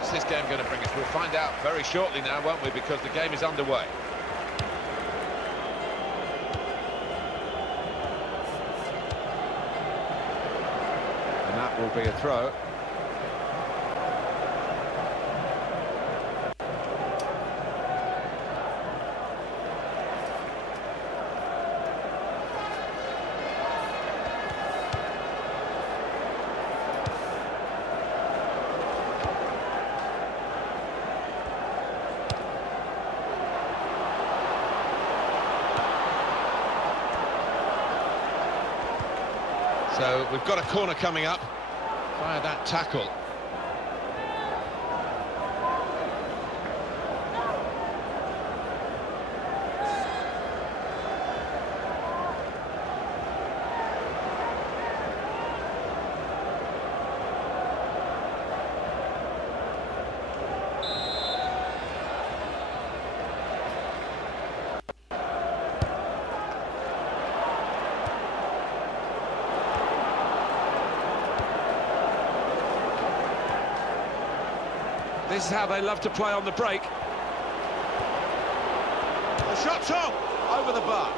What's this game going to bring us? We'll find out very shortly now, won't we? Because the game is underway. And that will be a throw. So we've got a corner coming up via that tackle. This is how they love to play on the break. The shot's on, over the bar.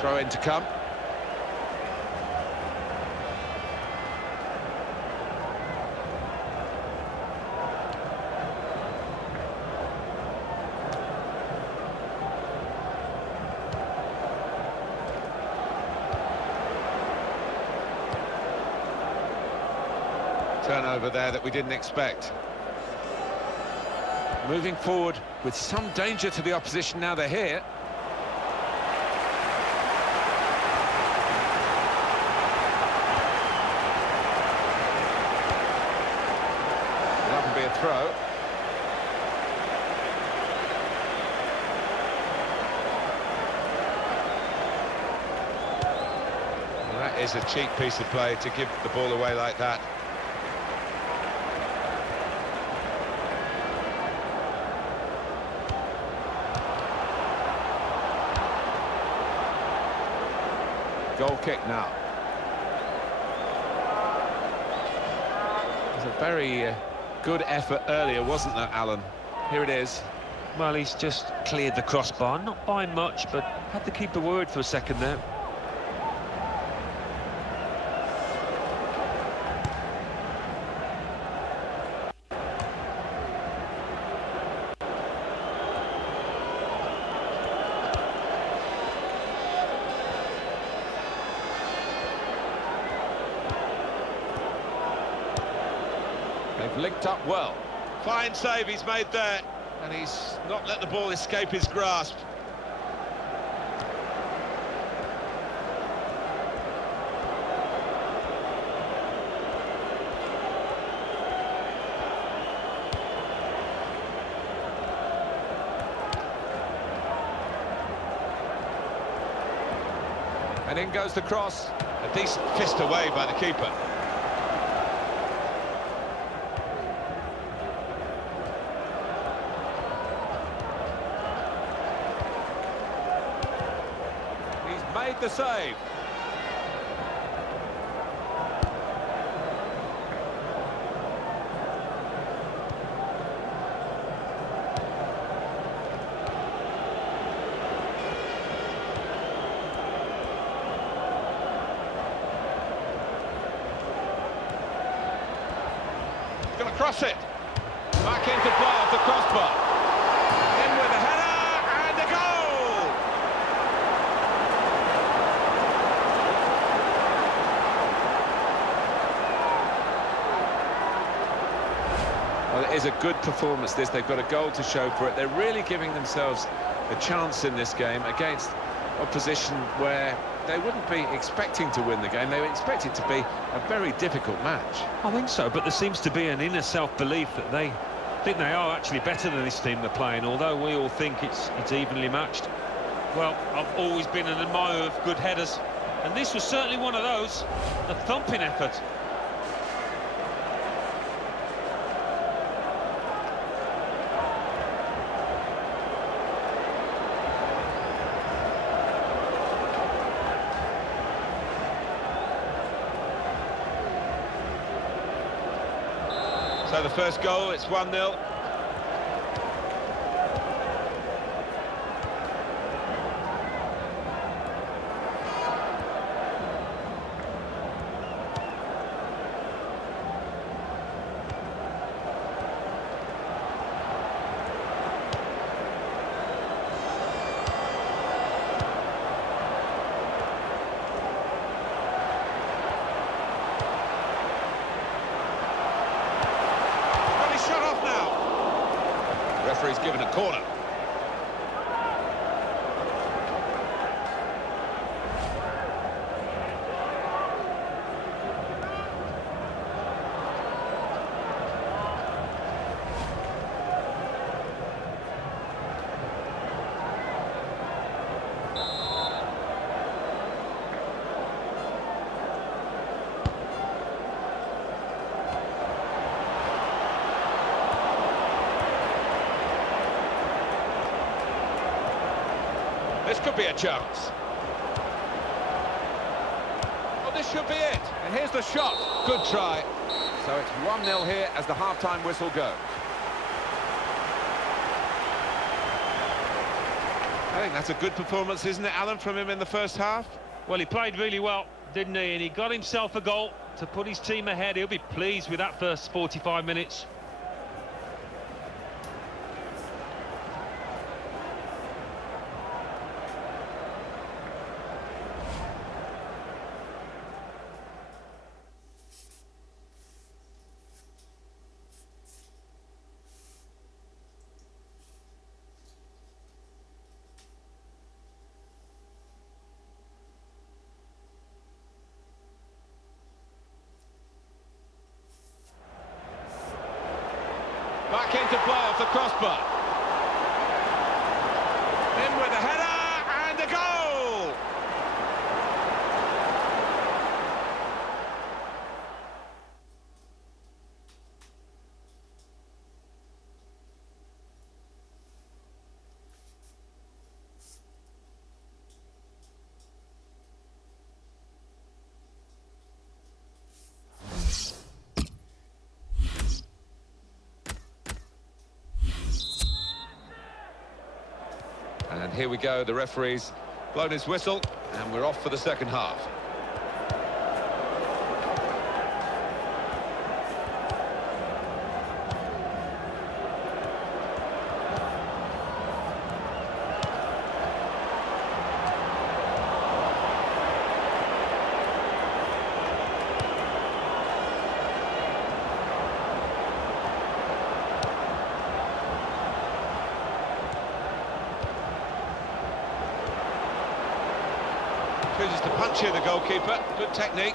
Throw in to come. Turnover there that we didn't expect. Moving forward with some danger to the opposition now they're here. Be a throw. Well, that is a cheap piece of play to give the ball away like that. Goal kick now. It's a very good effort earlier, wasn't there, Alan? Here it is. Well, he's just cleared the crossbar, not by much, but had the keeper worried for a second there. They've linked up well. Fine save he's made there, and he's not let the ball escape his grasp. And in goes the cross. A decent fist away by the keeper. Made the save. Gonna cross it. Back into play off the crossbar. In with a header and a goal! Well, it is a good performance, this. They've got a goal to show for it. They're really giving themselves a chance in this game against opposition where they wouldn't be expecting to win the game. They would expect it to be a very difficult match. I think so, but there seems to be an inner self-belief that they think they are actually better than this team they're playing, although we all think it's evenly matched. Well, I've always been an admirer of good headers, and this was certainly one of those. A thumping effort. So the first goal, it's 1-0. Referee's given a corner. This could be a chance. Oh, this should be it. And here's the shot. Good try. So it's 1-0 here as the half-time whistle goes. I think that's a good performance, isn't it, Alan, from him in the first half? Well, he played really well, didn't he? And he got himself a goal to put his team ahead. He'll be pleased with that first 45 minutes. Back into play off the crossbar. In with a header and a goal! And here we go, the referee's blown his whistle, and we're off for the second half. Chooses to punch in the goalkeeper. Good technique.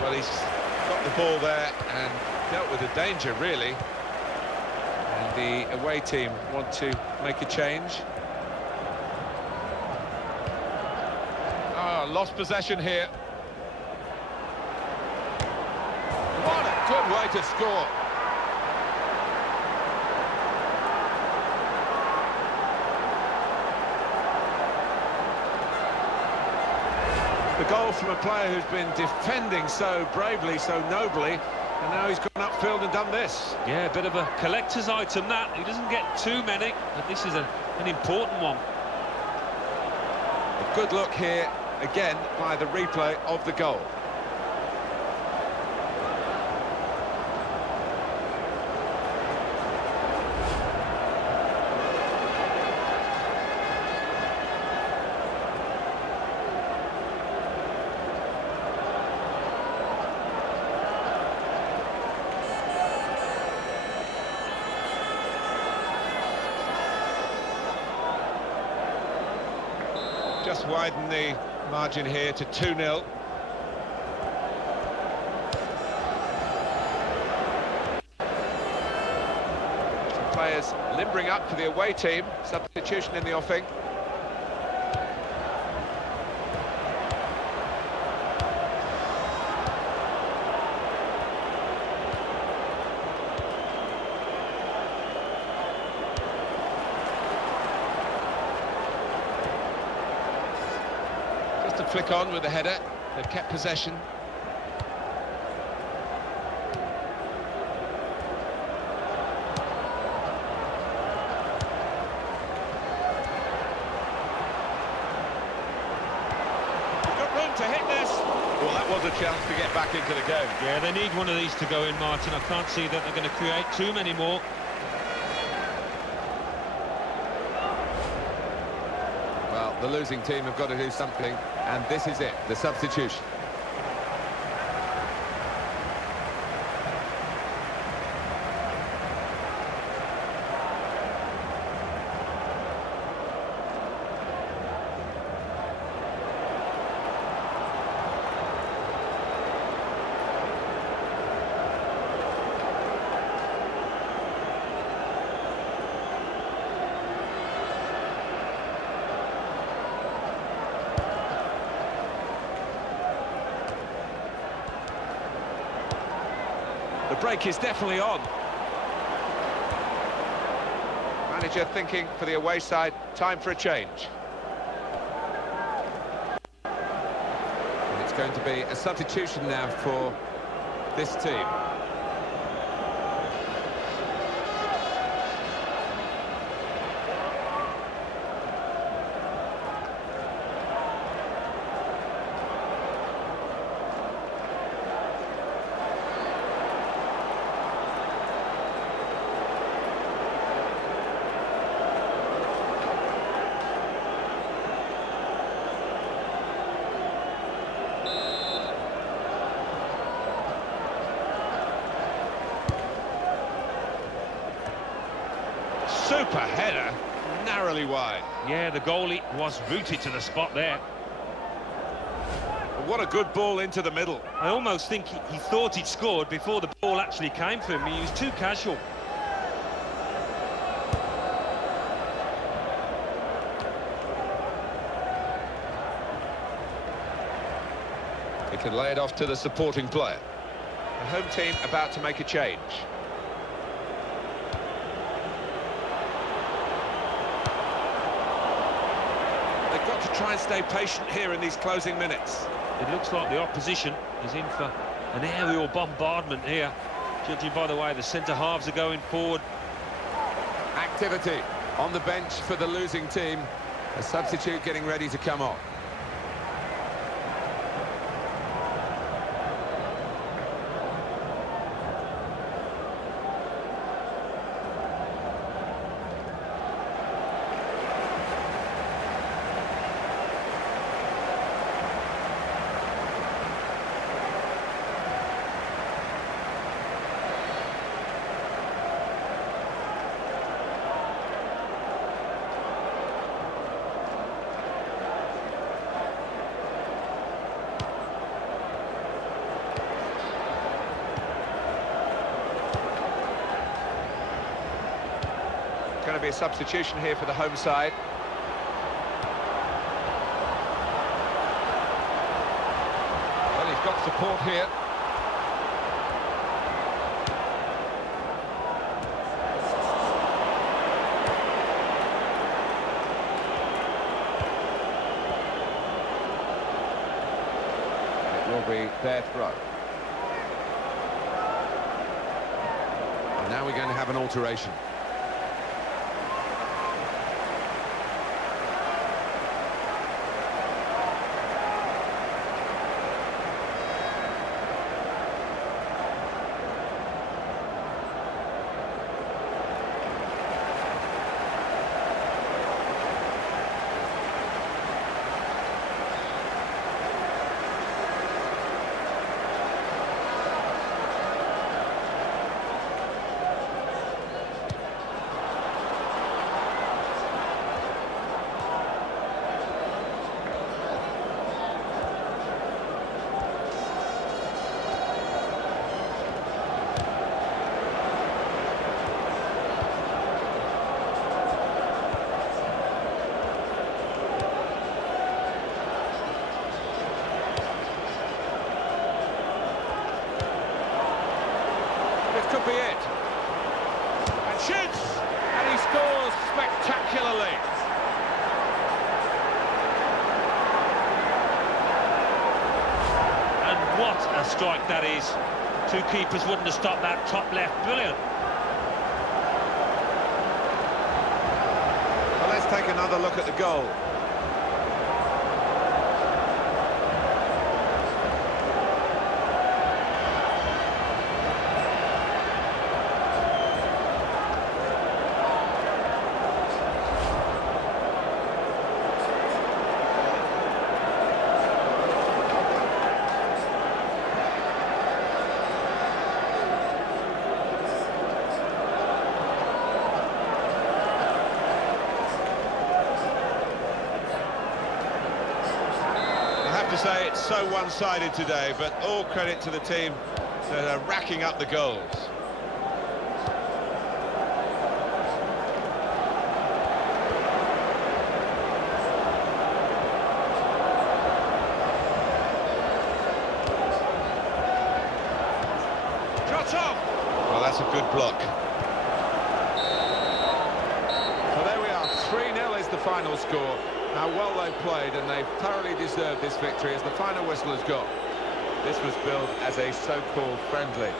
Well, he's got the ball there and dealt with the danger, really. And the away team want to make a change. Lost possession here. What a good way to score. The goal from a player who's been defending so bravely, so nobly, and now he's gone upfield and done this. Yeah, a bit of a collector's item that. He doesn't get too many, but this is an important one. A good look here. Again, by the replay of the goal. just widen the margin here to 2-0. Players limbering up for the away team. Substitution in the offing. Just a flick on with the header. They've kept possession. To hit this. Well, that was a chance to get back into the game. Yeah, they need one of these to go in, Martin. I can't see that they're going to create too many more. Well, the losing team have got to do something, and this is it, the substitution. The break is definitely on. Manager thinking for the away side, time for a change. And it's going to be a substitution now for this team. Super header, narrowly wide. Yeah, the goalie was rooted to the spot there. What a good ball into the middle. I almost think he thought he'd scored before the ball actually came to him. He was too casual. He can lay it off to the supporting player. The home team about to make a change. They've got to try and stay patient here in these closing minutes. It looks like the opposition is in for an aerial bombardment here, judging by the way the centre-halves are going forward. Activity on the bench for the losing team. A substitute getting ready to come off. Going to be a substitution here for the home side. Well, he's got support here. It will be their throw. And now we're going to have an alteration. This could be it. And shoots! And he scores spectacularly. And what a strike that is. Two keepers wouldn't have stopped that top left. Brilliant. Well, let's take another look at the goal. To say it's so one-sided today, but all credit to the team that are racking up the goals. Shot off! Well, that's a good block. So there we are, 3-0 is the final score. How well they've played, and they've thoroughly deserved this victory as the final whistle has gone. This was billed as a so-called friendly,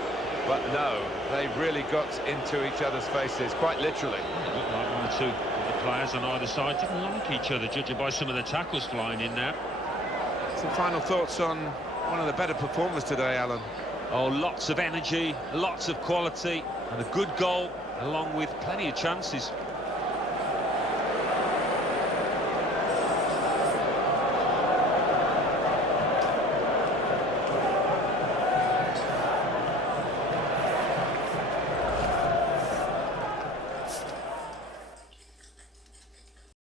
but no, they really got into each other's faces, quite literally. It looked like one or two of the players on either side didn't like each other, judging by some of the tackles flying in there. Some final thoughts on one of the better performers today, Alan? Oh, lots of energy, lots of quality, and a good goal, along with plenty of chances.